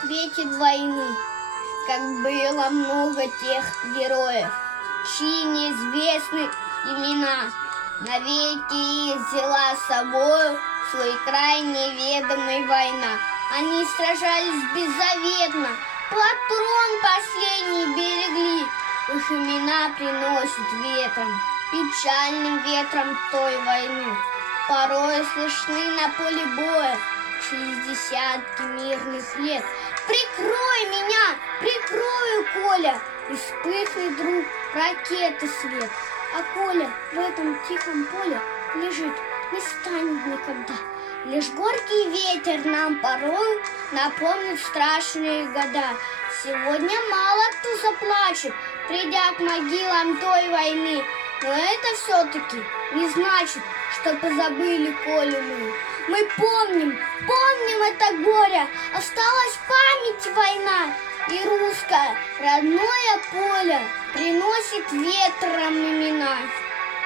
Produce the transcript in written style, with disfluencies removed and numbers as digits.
светит войны, как было много тех героев, чьи неизвестны имена. Навеки их взяла с собою свой край неведомой война. Они сражались беззаветно, патрон последний берегли. Их имена приносят ветром, печальным ветром той войны. Порой слышны на поле боя через десятки мирных лет. Прикрой меня, прикрою, Коля, и вспыхнет вдруг ракеты свет. А Коля в этом тихом поле лежит, не станет никогда. Лишь горький ветер нам порою напомнит страшные года. Сегодня мало кто заплачет, придя к могилам той войны. Но это все-таки не значит, что позабыли Колю мы. Мы помним это горе, осталась в памяти война. И русское родное поле приносит ветром имена.